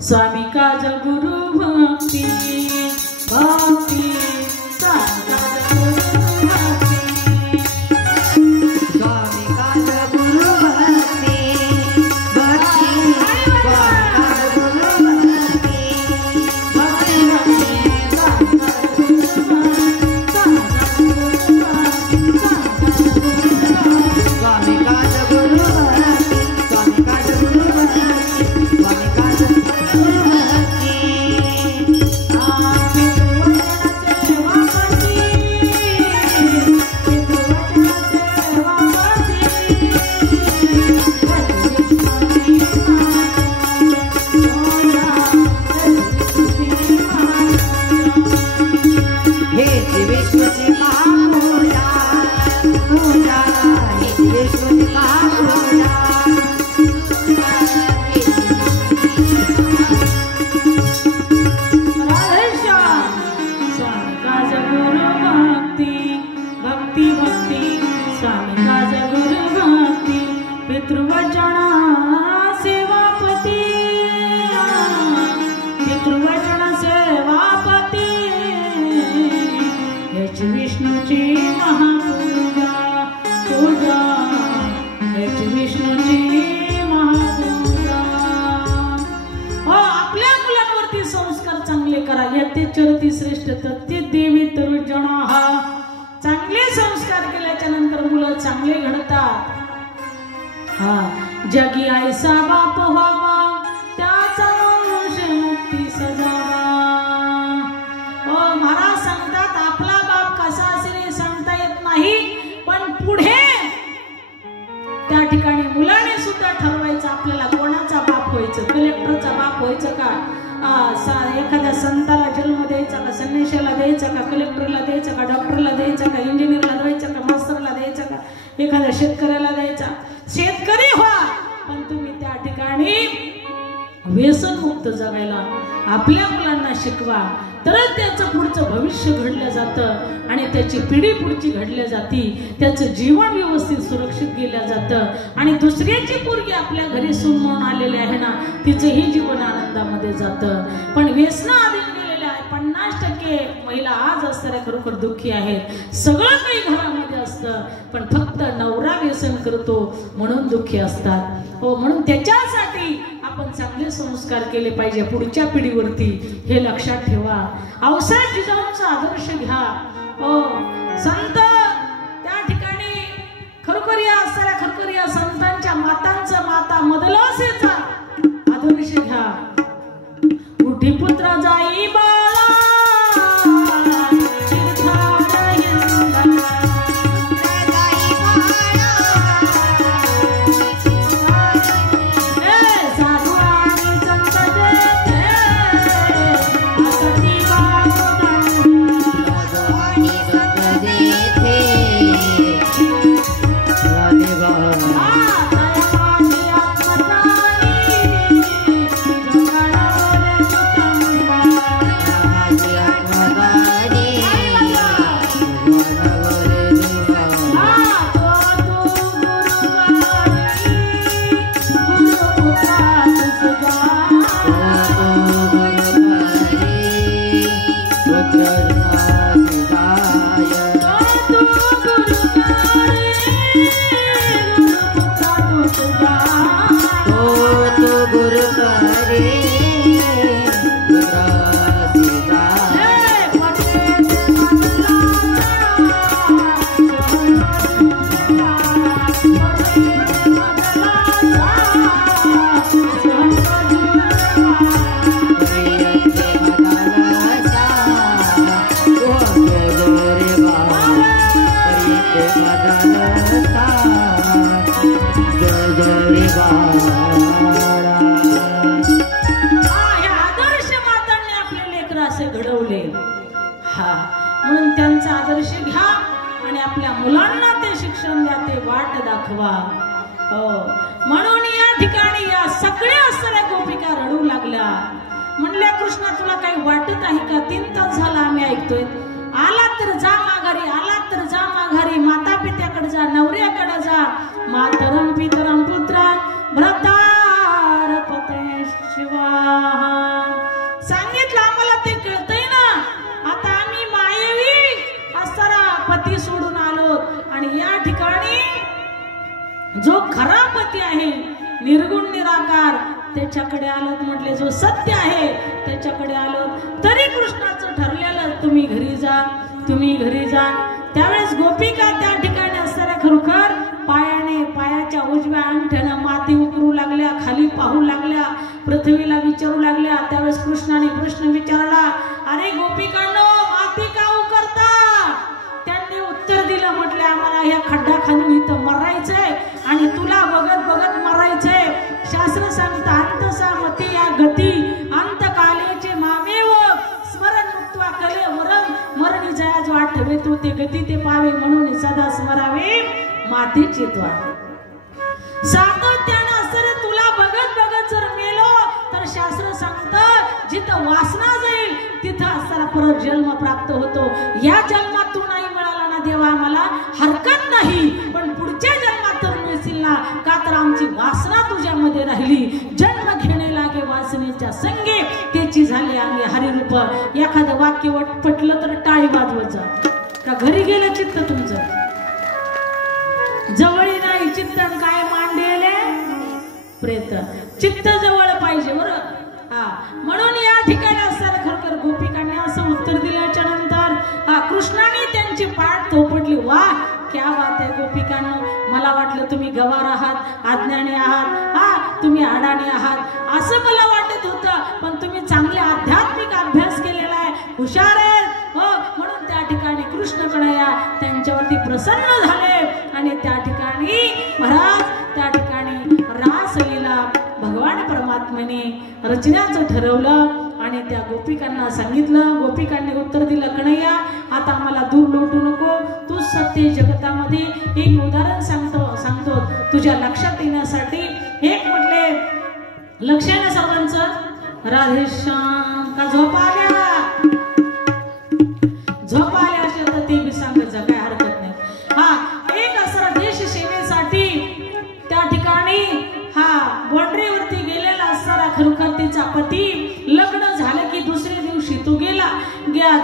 स्वामी काज गुरु भक्ति भक्ति स्वामी काज गुरु भक्ति भक्ति स्वामी काज गुरु चरती श्रेष्ठ तत्ते देवी तरुजनाः चांगले संस्कार केल्याच्या नंतर मुलं चांगले घडतात। हा जगी ऐसा बाप व्हावा त्याचा वंश मुक्ती सजावा। ओ महाराज सांगतात आपला बाप कसा असेल हे सांगता येत नाही, पण पुढे त्या ठिकाणी मुलाने सुद्धा ठरवायचं आपल्याला कोणाचा बाप व्हायचं, कलेक्टरचा बाप व्हायचं का, एखाद्या संताला जन्म द्यायचा का, संन्याशाला द्यायचा का, कलेक्टरला द्यायचा का, डॉक्टरला द्यायचा का, इंजिनियरला द्यायचा का, मास्तरला द्यायचा का, एखाद्या शेतकऱ्याला द्यायचा। शेतकरी व्हा पण तुम्ही त्या ठिकाणी व्यसनमुक्त जगायला आपल्या मुलांना शिकवा, तरच त्याचं पुढचं भविष्य घडलं जातं आणि त्याची पिढी पुढची घडल्या जाती, त्याचं जीवन व्यवस्थित सुरक्षित गेलं जातं आणि दुसऱ्याची पोरगी आपल्या घरी सून म्हणून आलेली आहे ना, तिचंही जीवन आनंदामध्ये जातं। पण व्यसनाधीन गेलेल्या 50% महिला आज असणाऱ्या खरोखर दुःखी आहेत। सगळं काही घरामध्ये असतं पण फक्त नवरा व्यसन करतो म्हणून दुःखी असतात। हो, म्हणून त्याच्यासाठी आपण चांगले संस्कार केले पाहिजे पुढच्या पिढीवरती, हे लक्षात ठेवा। औषध जिजाऊंचा आदर्श घ्या। हो, संत त्या ठिकाणी खरोखर या असणाऱ्या खरोखर या संतांच्या मातांचा माता मदलासेचा आदर्श घ्या। उठी पुत्र जाई बाळा हे आदर्श मातांनी आपले लेकर असे घडवले. हा म्हणून त्यांचा आदर्श घ्या आणि आपल्या मुलांना ते शिक्षण द्या, ते वाट दाखवा. म्हणून या ठिकाणी या सगळ्या असणाऱ्या गोपिका रडू लागल्या. म्हणल्या कृष्णा तुला काही वाटत आहे का? 3 तास झाला आम्ही ऐकतोय. आला तर जा माघारी, आला तर जा माघारी. माता पित्याकडे जा, नवऱ्याकडे जा. मातरम पितरम पुत्रा भ्रातार पते शिवा. सांगितलं आम्हाला, ते कळतंय ना. आता आम्ही मायवी असणारा पती सोडून आलो आणि या ठिकाणी जो खरा पती आहे, निर्गुण निराकार, त्याच्याकडे आलो. म्हटले जो सत्य आहे त्याच्याकडे आलो. तरी कृष्णाचं ठरलेलं तुम्ही घरी जा, तुम्ही घरी जा. त्यावेळेस गोपिका त्या ठिकाणी असणाऱ्या खरोखर पायाने, पायाच्या उजव्या अंगठ्यानं माती उकरू लागल्या, खाली पाहू लागल्या, पृथ्वीला विचारू लागल्या. त्यावेळेस कृष्णाने प्रश्न विचारला, अरे गोपिकांनो, माती का उकरता? त्यांनी उत्तर दिलं, म्हटले आम्हाला ह्या खड्डा खालून इथं मरायचंय आणि तुला बघत बघत मरायचंय. शास्त्र सांगतं अंतसा मती या गती अंतकालेचे मामेव स्मरण मुक्त्वा कले मरणी जयाज वाटवे तो ते गती ते पावे म्हणून सदा स्मरावे मातीचे द्वार. सातत्यानं असं तुला बघत बघत जर मेलो तर शास्त्र सांगतं जिथं वासना जाईल तिथं असताना परत जन्म प्राप्त होतो. या जन्मात तू नाही मिळाला ना देवा मला हरकत नाही, पण पुढच्या जन्मात तर मिळशील ना, का तर आमची वासना तुझ्यामध्ये राहिली. जन्म घेणे लागे वासनेच्या संगे त्याची झाली अंगे हरिरूप. एखादं वाक्य पटलं तर टाळी वाजवत जा. का घरी गेलं चित्त तुमचं जवळ नाही, चित्त काय मांडलेले प्रेत. चित्त जवळ पाहिजे बरं. म्हणून या ठिकाणी असताना खरोखर गोपिकांनी असं उत्तर दिल्याच्या नंतर कृष्णाने त्यांची पाठ थोपटली. वा क्या बात आहे गोपिकांनो, मला वाटलं तुम्ही गवार आहात, अज्ञानी आहात, तुम्ही अडाणी आहात असं मला वाटत होतं, पण तुम्ही चांगले आध्यात्मिक अभ्यास केलेला आहे, हुशार आहे. म्हणून त्या ठिकाणी कृष्ण कन्हैया त्यांच्यावरती प्रसन्न झाले आणि त्या ठिकाणी महाराज त्या ठिकाणी रासलीला भगवान परमात्म्याने रचण्याचं ठरवलं आणि त्या गोपिकांना सांगितलं. गोपिकांनी उत्तर दिलं, कन्हैया आता आम्हाला दूर लोटू नको, तू सत्य जगतामध्ये एक उदाहरण सांगतो तुझ्या लक्षात येण्यासाठी. एक म्हटले लक्ष आहे ना सर्वांचं, राधेश्याम का झोप आल्या? झोप आल्या असेल तर ते बी सांगायचं काय हरकत नाही. एक असं देश सेवेसाठी त्या ठिकाणी बॉन्ड्रीवरती गेलेला असणारा खरोखर तिचा पती लग्न झालं की दुसऱ्या दिवशी तो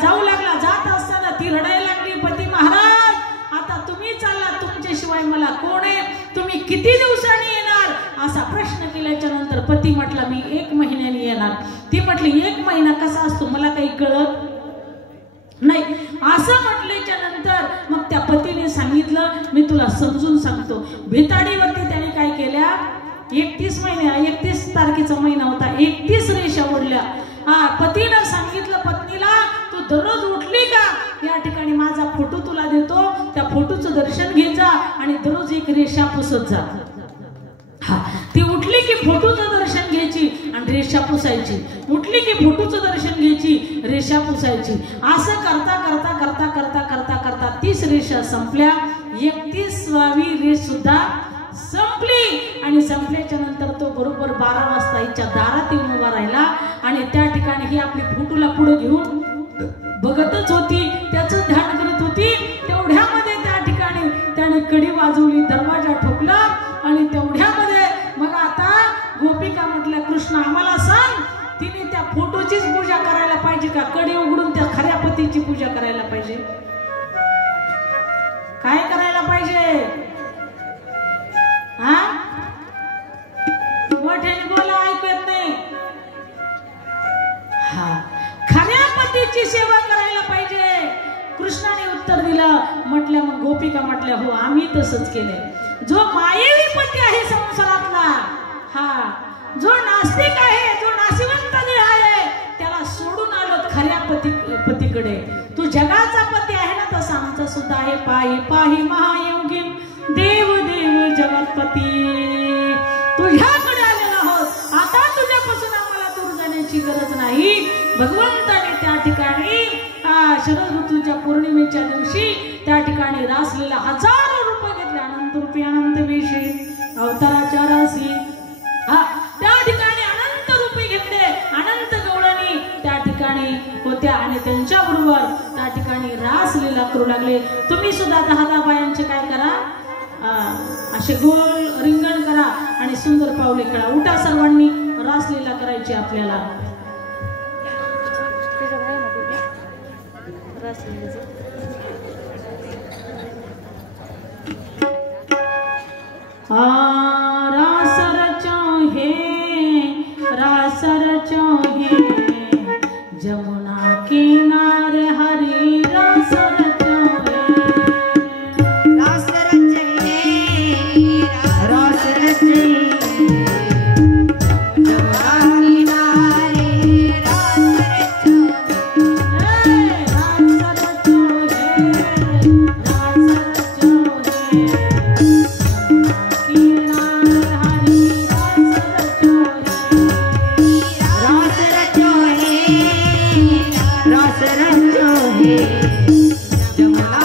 जाऊ लागला. जात असताना ती रडायला लागली, पती महाराज आता तुम्ही चालला, तुमच्याशिवाय मला कोण आहे, तुम्ही किती दिवसांनी येणार असा प्रश्न केल्याच्या नंतर पती म्हटला मी 1 महिन्याने येणार. ती म्हटली 1 महिना कसा असतो मला काही कळत नाही. असं म्हटल्याच्या नंतर मग त्या पतीने सांगितलं मी तुला समजून सांगतो. भिताडीवरती त्याने काय केल्या, 31 तारखेचा महिना होता, 31 रेषा ओढल्या. पतीनं सांगितलं पत्नीला तू दररोज उठली का या ठिकाणी माझा फोटो तुला देतो, त्या फोटोचं दर्शन घे जा आणि दररोज 1 रेषा पुसत जा. ती उठली की फोटोचं दर्शन घ्यायची आणि रेषा पुसायची, उठली की फोटोचं दर्शन घ्यायची, रेषा पुसायची. असं करता करता करता करता करता करता 30 रेषा संपल्या. 31वी रेष सुद्धा संपली आणि संपल्याच्या नंतर तो बरोबर 12 वाजता हिच्या दारात येऊन उभा राहिला आणि त्या ठिकाणी ही आपली फोटोला पुढे घेऊन बघतच होती, त्याचं ध्यान करत होती. तेवढ्यामध्ये त्या ठिकाणी त्याने कडी वाजवली, दरवाजा ठोकला आणि तेवढ्यामध्ये मग आता गोपिका म्हटल्या कृष्ण आम्हाला सांग, तिने त्या फोटोचीच पूजा करायला पाहिजे का कडी उघडून त्या खऱ्या पतीची पूजा करायला पाहिजे? काय करायला पाहिजे? मोठ्याने बोला, ऐकू येत नाही. खऱ्या पतीची सेवा करायला पाहिजे. कृष्णाने उत्तर दिलं. म्हटल्या मग गोपिका म्हटल्या हो आम्ही तसंच केलंय. जो मायेवी पती आहे संसारातला, जो नास्तिक आहे, जो नाशिवंत आहे, त्याला सोडून आलो खऱ्या पतीकडे. तू जगाचा पती आहे ना, तसा आमचा सुद्धा आहे. पाही पाही महायोगीन देव देव जगतपती, तुझ्या भगवंताने त्या ठिकाणी शरद ऋतूच्या पौर्णिमेच्या दिवशी त्या ठिकाणी रासलीला हजारो रुपये घेतले, अनंत रुपये अनंत वेशी अवताराच्या राशी त्या ठिकाणी अनंत रुपये घेतले, अनंत गवळणी त्या ठिकाणी होत्या आणि त्यांच्या बरोबर त्या ठिकाणी रासलीला करू लागले. तुम्ही सुद्धा 10 बायांचे काय करा, असे गोल रिंगण करा आणि सुंदर पावले खेळा. उठा सर्वांनी, रासलीला करायची आपल्याला. रासर चोहे जमुना किनारे हरी रासर चोहे रासर चोहे रासर चोहे जमुना किनारे रासर चोहे रासर चोहे रासर चोहे जमुना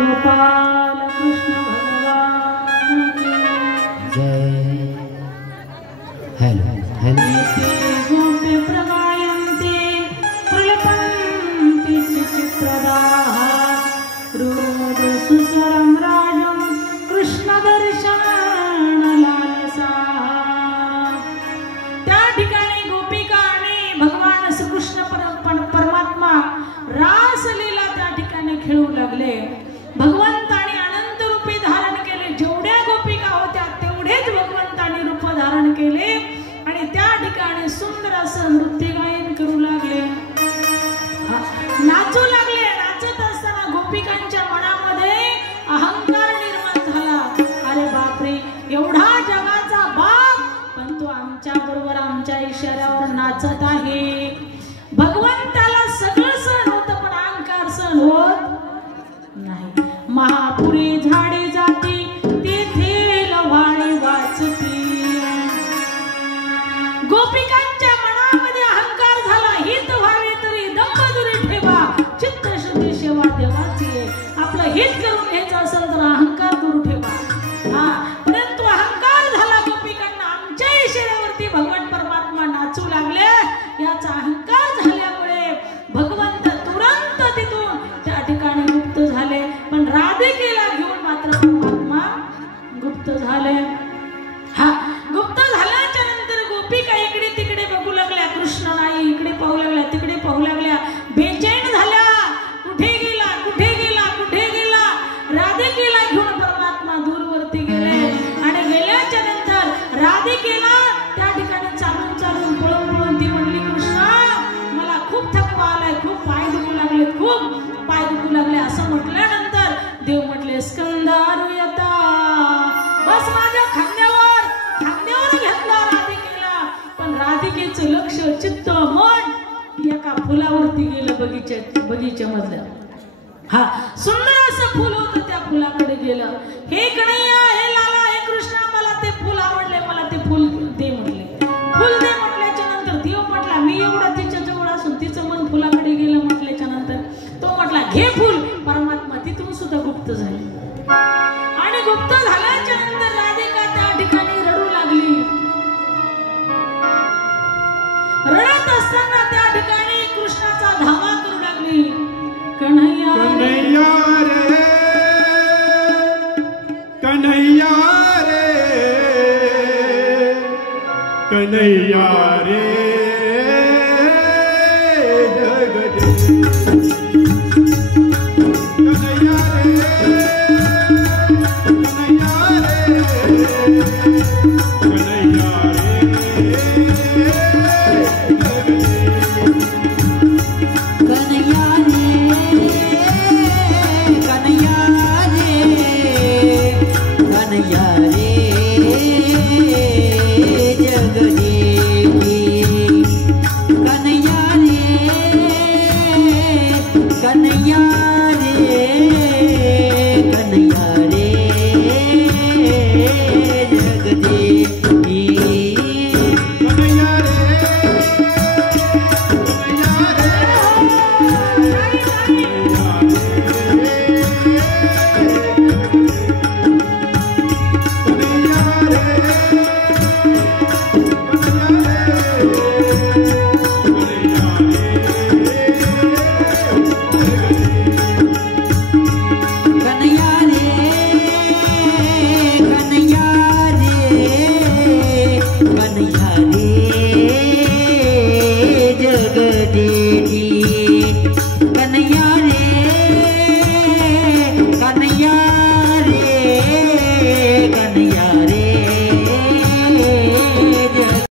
गोपाल कृष्ण भगवान की जय। हेलो हेलो गोपी प्रगायन्ते प्रलपन्ति चित्रदाः रोदसुस्वरं राजं कृष्णदर्शनलालसा। त्या ठिकाणी गोपिका आणि भगवान श्रीकृष्ण परमात्मा रासलीला त्या ठिकाणी खेळू लागले। भगवंताने अनंत रूपे धारण केले, जेवढ्या गोपिका होत्या तेवढेच भगवंताने रूप धारण केले आणि त्या ठिकाणी सुंदर असं नृत्य गायन करू लागले, नाचू लागले। नाचत असताना गोपिकांच्या मनामध्ये अहंकार निर्माण झाला। अरे बापरे, एवढा जगाचा बाप पण तो आमच्या बरोबर आमच्या इशाऱ्यावर नाचत आहे। भगवंताला सगळं सहन होतं पण अहंकार सहन होत नाही। महापुरे झाडे जाती तेथे लवाळे वाचती। गोपिकांच्या मनामध्ये अहंकार झाला, हित व्हावे तरी दंभ दुरी ठेवा, चित्त शुद्धी सेवा देवाची। आपलं हित करून घ्यायचं असेल तर अहंकार दूर ठेवा। परंतु अहंकार झाला गोपिकांना, आमच्या इशाऱ्यावरती भगवान परमात्मा नाचू लागले। याचा अहंकार झाल्यामुळे भगवंत तुरंत तिथून त्या ठिकाणी गुप्त झाले, पण राधिकेला घेऊन मात्र परमात्मा गुप्त झाले। गुप्त झाल्याच्या नंतर गोपिका इकडे तिकडे बघू लागल्या, कृष्ण नाही, इकडे पाहू लागल्या, तिकडे पाहू लागल्या, बेचैन झाल्या। कुठे गेला, कुठे गेला, कुठे गेला? राधिकेला घेऊन परमात्मा दूरवरती गेले आणि गेल्याच्या नंतर राधिकेला त्या ठिकाणी चालून चालून पळून पळून ती म्हणली, कृष्णा मला खूप थकवा आलाय, खूप पाय दुखू लागले, खूप पाय दुखू लागले। असं म्हटल्यानंतर देव म्हटले, स्कंदारुयता, बस माझ्या खांद्यावर घेतला राधिकेला। पण राधिकेचं लक्ष चित्त मन एका फुलावरती गेलं, बगीच्यामधलं। सुंदर असं फुल होतं, त्या फुलाकडे गेलं। हे कन्हैया, हे लाला, हे कृष्णा, मला ते फुल आवडले, मला ते फुल दे म्हटले। फुल दे म्हटल्याच्या नंतर देव म्हटला, मी एवढा तिच्या जवळ असून तिचं मन फुलाकडे गेलं म्हटल्याच्या नंतर तो म्हटला, घे फुल। परमात्मा तिथून सुद्धा गुप्त झाले आणि गुप्त झाल्याच्या नंतर राधिका त्या ठिकाणी रडू लागली। रडत असताना त्या ठिकाणी कृष्णाचा धावा करू लागली, कन्हैया कन्हैया रे, कन्हैया रे, कन्हैया रे जगदीश, कन्हैया रे, कन्हैया रे, कन्हैया रे कन्हैया